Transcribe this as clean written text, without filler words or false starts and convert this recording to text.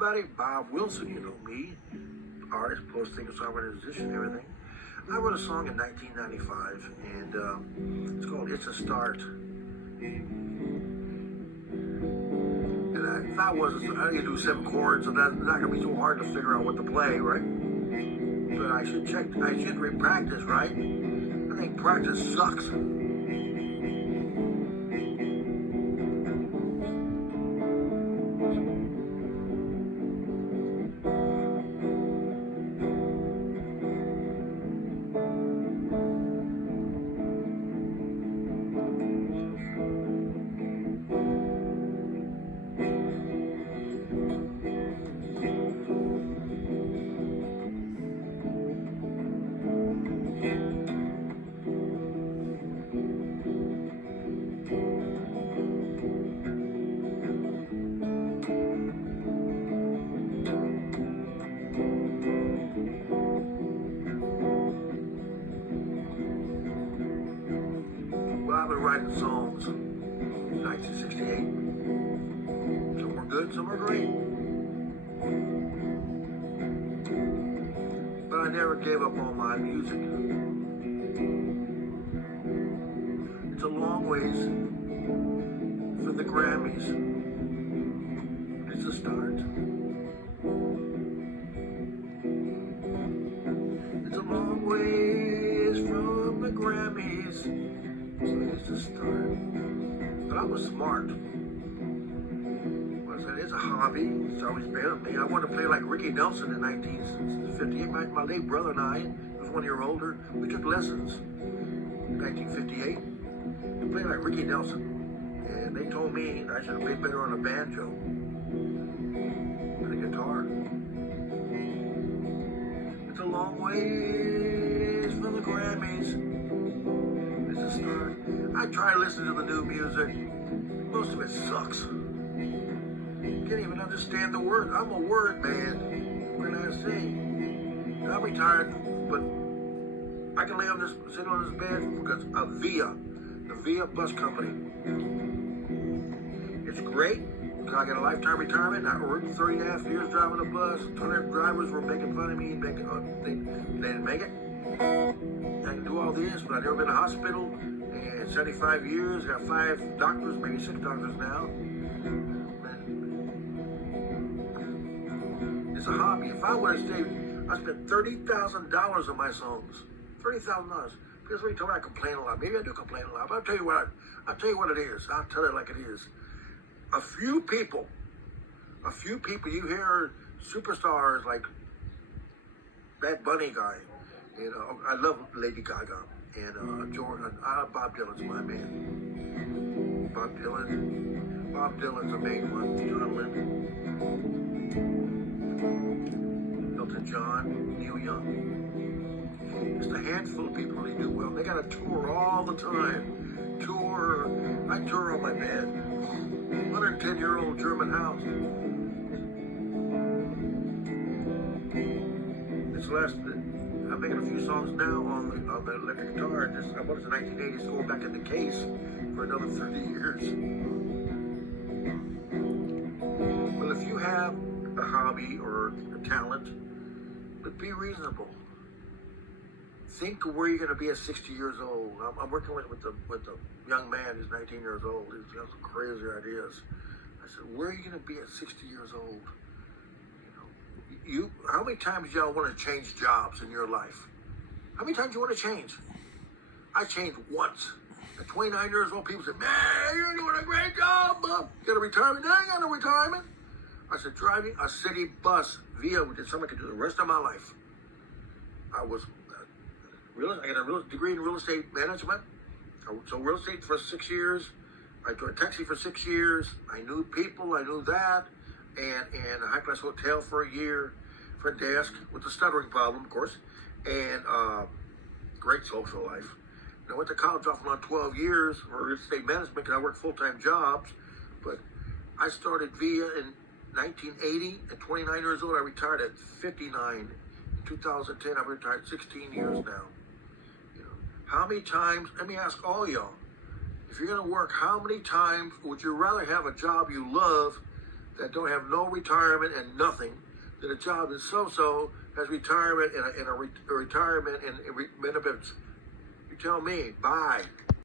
everybody. Bob Wilson, you know me. Artist, post singer, songwriter, musician, everything. I wrote a song in 1995, and it's called It's a Start. And I thought I need to do 7 chords, so that's not going to be so hard to figure out what to play, right? But I should practice, right? I think practice sucks. Well, I've been writing songs since 1968. Some were good, some were great. But I never gave up on my music. It's a long ways from the Grammys. It's a start. It's a long ways from the Grammys. It's a start. But I was smart. Well, I said, it's a hobby. It's always been a thing. I wanted to play like Ricky Nelson in 1958. My late brother and I, who was 1 year older, we took lessons in 1958 to play like Ricky Nelson. And they told me I should have played better on a banjo than a guitar. It's a long ways from the Grammys. It's a start. I try to listen to the new music. Most of it sucks. Can't even understand the words. I'm a word man. What can I say? I'm retired, but I can sit on this bed because of the Via bus company. It's great because I got a lifetime retirement. I worked 30.5 years driving a bus. 100 drivers were making fun of me. They didn't make it. I can do all this, but I've never been to a hospital. And 75 years, got 5 doctors, maybe 6 doctors now. It's a hobby. If I would have stayed, I spent $30,000 on my songs. $30,000. Because when you told me I complain a lot, maybe I do complain a lot, but I'll tell you what it is. I'll tell it like it is. A few people you hear superstars like Bad Bunny guy, you know, I love Lady Gaga and Bob Dylan's my man. Bob Dylan's a main one. John Lennon, Elton John, Neil Young. Just a handful of people really do well. They got to tour all the time. I tour on my bed. 110-year-old German house. I'm making a few songs now on the electric guitar. I bought it in the 1980s, going back in the case for another 30 years. Well, if you have a hobby or a talent, but be reasonable. Think of where you're going to be at 60 years old. I'm working with a young man who's 19 years old. He's got some crazy ideas. I said, where are you going to be at 60 years old? How many times do y'all want to change jobs in your life? How many times do you want to change? I changed once. At 29 years old, people said, man, you're doing a great job, Bob. You got a retirement? No, I ain't got no retirement. I said, driving a city bus via, which is something I could do the rest of my life. I got a degree in real estate management. I sold real estate for 6 years. I drove a taxi for 6 years. I knew people, I knew that. And a high-class hotel for a year, for a desk, with a stuttering problem, of course, and great social life. And I went to college off and on 12 years for real estate management because I worked full-time jobs, but I started VIA in 1980. At 29 years old, I retired at 59. In 2010, I've retired 16 years now. You know, how many times, let me ask all y'all, if you're going to work, how many times would you rather have a job you love that don't have no retirement and nothing, that a job is so-so, has retirement and a retirement and benefits. You tell me, bye.